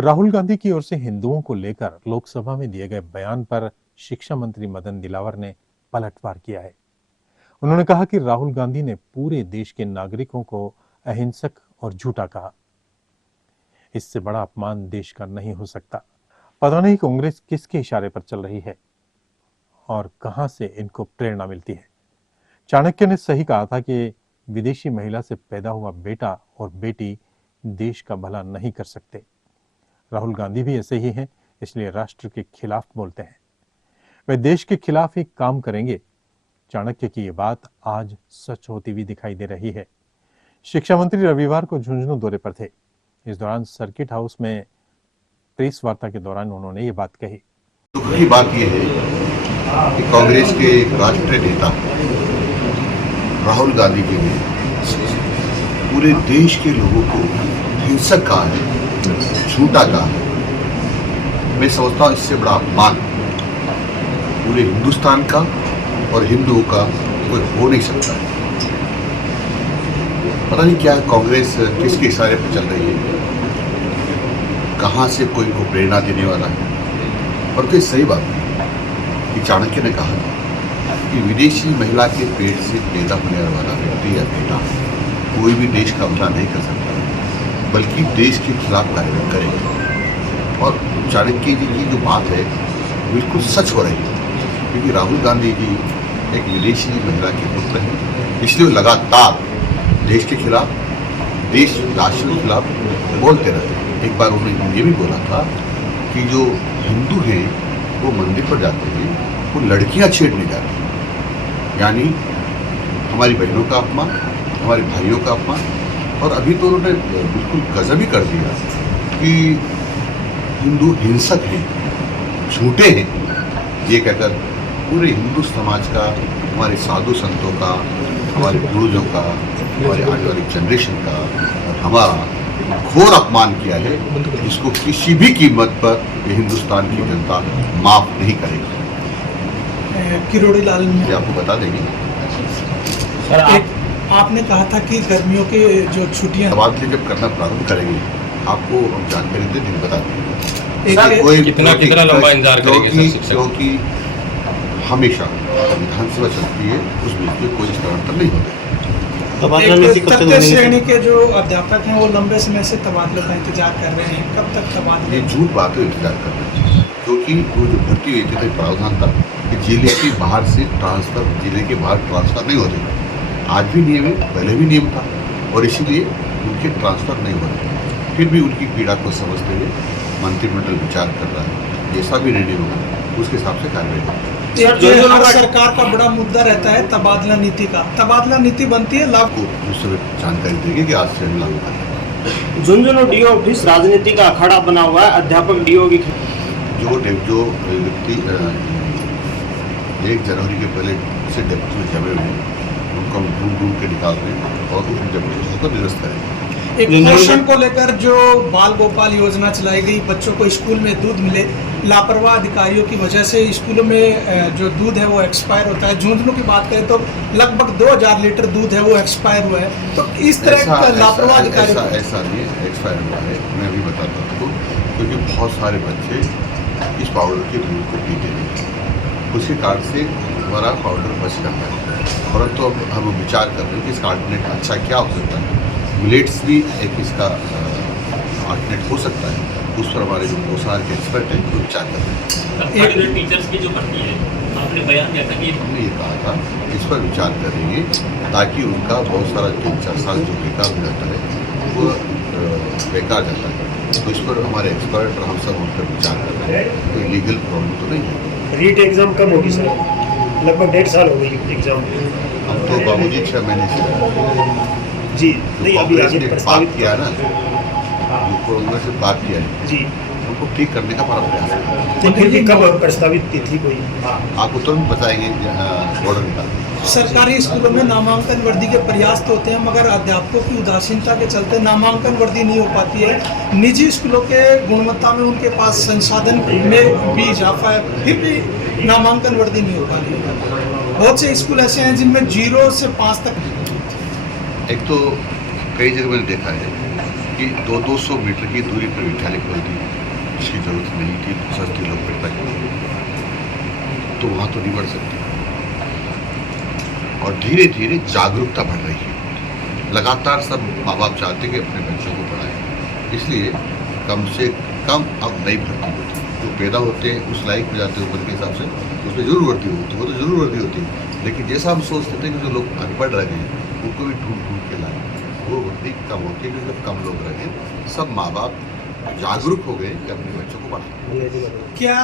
राहुल गांधी की ओर से हिंदुओं को लेकर लोकसभा में दिए गए बयान पर शिक्षा मंत्री मदन दिलावर ने पलटवार किया है। उन्होंने कहा कि राहुल गांधी ने पूरे देश के नागरिकों को अहिंसक और झूठा कहा। इससे बड़ा अपमान देश का नहीं हो सकता। पता नहीं कांग्रेस किसके इशारे पर चल रही है और कहां से इनको प्रेरणा मिलती है। चाणक्य ने सही कहा था कि विदेशी महिला से पैदा हुआ बेटा और बेटी देश का भला नहीं कर सकते। राहुल गांधी भी ऐसे ही हैं, इसलिए राष्ट्र के खिलाफ बोलते हैं। वे देश के खिलाफ ही काम करेंगे। चाणक्य की ये बात आज सच होती हुई दिखाई दे रही है। शिक्षा मंत्री रविवार को झुंझुनू दौरे पर थे। इस दौरान सर्किट हाउस में प्रेस वार्ता के दौरान उन्होंने ये बात कही। दुख की बात यह है कि कांग्रेस के राष्ट्रीय नेता राहुल गांधी जी ने पूरे देश के लोगों को हिंसक कहा है, झूठा कहा है। मैं समझता हूं इससे बड़ा अपमान पूरे हिंदुस्तान का और हिंदुओं का कोई हो नहीं सकता है। पता नहीं क्या कांग्रेस किसके इशारे पर चल रही है, कहां से कोई को प्रेरणा देने वाला है। और तो सही बात है कि चाणक्य ने कहा कि विदेशी महिला के पेट से पैदा होने वाला व्यक्ति या बेटा कोई भी देश का भला नहीं कर सकता, बल्कि देश के खिलाफ कार्य करेगा। और चाणक्य जी की जो बात है बिल्कुल सच हो रही है, क्योंकि राहुल गांधी जी एक विदेशी महिला के पुत्र हैं, इसलिए वो लगातार देश के खिलाफ, देश राष्ट्र के खिलाफ बोलते रहते। एक बार उन्होंने ये भी बोला था कि जो हिंदू हैं वो मंदिर पर जाते हैं, वो लड़कियां छेड़ने जाती हैं, यानी हमारी बहनों का अपमान, हमारे भाइयों का अपमान। और अभी तो उन्होंने बिल्कुल गजब ही कर दिया कि हिंदू हिंसक हैं, झूठे हैं, ये कहकर पूरे हिंदू समाज का, हमारे साधु संतों का, हमारे पूर्वजों का, हमारे आने वाली जनरेशन का और हमारा घोर अपमान किया है, जिसको किसी भी कीमत पर ये हिंदुस्तान की जनता माफ नहीं करेगी। किरोड़ी लाल ये आपको बता देंगे। आपने कहा था कि गर्मियों के जो छुट्टियां तबादले जब करना प्रारंभ करेंगे आपको हम जानकारी दे देंगे, बता देंगे। कोई कितना लंबा इंतजार करेंगे सर? क्योंकि हमेशा विधानसभा चलती है, उस बीच में कोई स्थानांतरण नहीं होता। तृतीय श्रेणी के जो अध्यापक हैं वो लंबे समय से तबादले का इंतजार कर रहे हैं, कब तक तबादले? ये झूठ बात है, इंतजार कर रहे हैं, क्योंकि वो जो भर्ती हुई थी प्रावधान था कि जिले के बाहर से ट्रांसफर, जिले के बाहर ट्रांसफर नहीं होते। आज भी नियम है, पहले भी नियम था, और इसीलिए उनके ट्रांसफर नहीं हो रहे। फिर भी उनकी पीड़ा को समझते हुए मंत्रिमंडल विचार कर रहा है, जैसा भी निर्णय होगा उसके हिसाब से कार्रवाई होगी। सरकार का बड़ा मुद्दा रहता है तबादला नीति का। तबादला नीति बनती है, लाभ को दूसरे जानकारी देंगे कि आज से हम लागू करेंगे। झुंझुनू डीओ ऑफिस राजनीति का अखाड़ा बना हुआ है। अध्यापक डीओ की जो व्यक्ति 1 जनवरी के पहले से डेप्यूटी में जमे हुए हैं उनको हम ढूंढ के निकाल रहे हैं और उस डेप्यूटी को निरस्त करेंगे। एक पोषण को लेकर जो बाल गोपाल योजना चलाई गई, बच्चों को स्कूल में दूध मिले, लापरवाह अधिकारियों की वजह से स्कूलों में जो दूध है वो एक्सपायर होता है। झुंझुनू की बात करें तो लगभग 2000 लीटर दूध है वो एक्सपायर हुआ है। तो इस तरह का लापरवाह अधिकारी ऐसा नहीं है एक्सपायर हुआ है, मैं अभी बताता हूँ आपको, क्योंकि बहुत सारे बच्चे इस पाउडर के दूध को पीते नहीं, उसके कारण से हमारा पाउडर बच जाता है। परंतु अब हम विचार कर रहे हैं कि इसका अल्टरनेट अच्छा क्या हो सकता है। मिलेट्स भी एक इसका अल्टरनेट हो सकता है, उस पर हमारे जो पोषण के एक्सपर्ट हैं वो विचार कर रहे हैं। टीचर्स की जो भर्ती है, आपने बयान दिया था कि हमने ये कहा था इस पर विचार करेंगे, ताकि उनका बहुत सारा 3-4 साल जो बेकार हो जाता है वो बेकार जाता है। तो इस पर हमारे एक्सपर्ट और हम सब उन पर विचार कर रहे हैं। कोई लीगल प्रॉब्लम तो नहीं है। रीट एग्जाम कब होगी सर? लगभग 1.5 साल हो गई एग्जाम। हम तो बाबूजी 6 महीने से जी नहीं, अभी आगे बात किया ना, कांग्रेस से बात किया है जी, उनको ठीक करने का हमारा प्रयास है। तो फिर भी कब प्रस्तावित तिथि कोई आपको तुरंत बताएंगे ऑर्डर निकाल। सरकारी स्कूलों में नामांकन वर्दी के प्रयास तो होते हैं, मगर अध्यापकों की उदासीनता के चलते नामांकन वर्दी नहीं हो पाती है। निजी स्कूलों के गुणवत्ता में उनके पास संसाधन में भी इजाफा है, फिर भी नामांकन वर्दी नहीं हो पाती है। बहुत से स्कूल ऐसे हैं जिनमें 0 से 5 तक। एक तो कई जगह मैंने देखा है कि 200 मीटर की दूरी पर विद्यालय खोल दी, इसकी जरूरत नहीं थी, सस्ती लोग पैदा तो वहाँ तो नहीं बढ़ सकती। और धीरे धीरे जागरूकता बढ़ रही है, लगातार सब माँ बाप चाहते हैं कि अपने बच्चों को पढ़ाएं, इसलिए कम से कम अब नई भर्ती होती है। जो पैदा होते हैं उस लायक हो जाते हैं उम्र के हिसाब से, उसमें जरूर भर्ती होती है, वो तो जरूर भर्ती होती है। लेकिन जैसा हम सोचते थे कि जो लोग अनपढ़ रह गए उनको भी ढूंढ ढूंढ के लाए, वो भर्ती कम होती है क्योंकि कम लोग रह गए। सब माँ बाप जागरूक हो गए कि अपने बच्चों को पढ़ाएं। क्या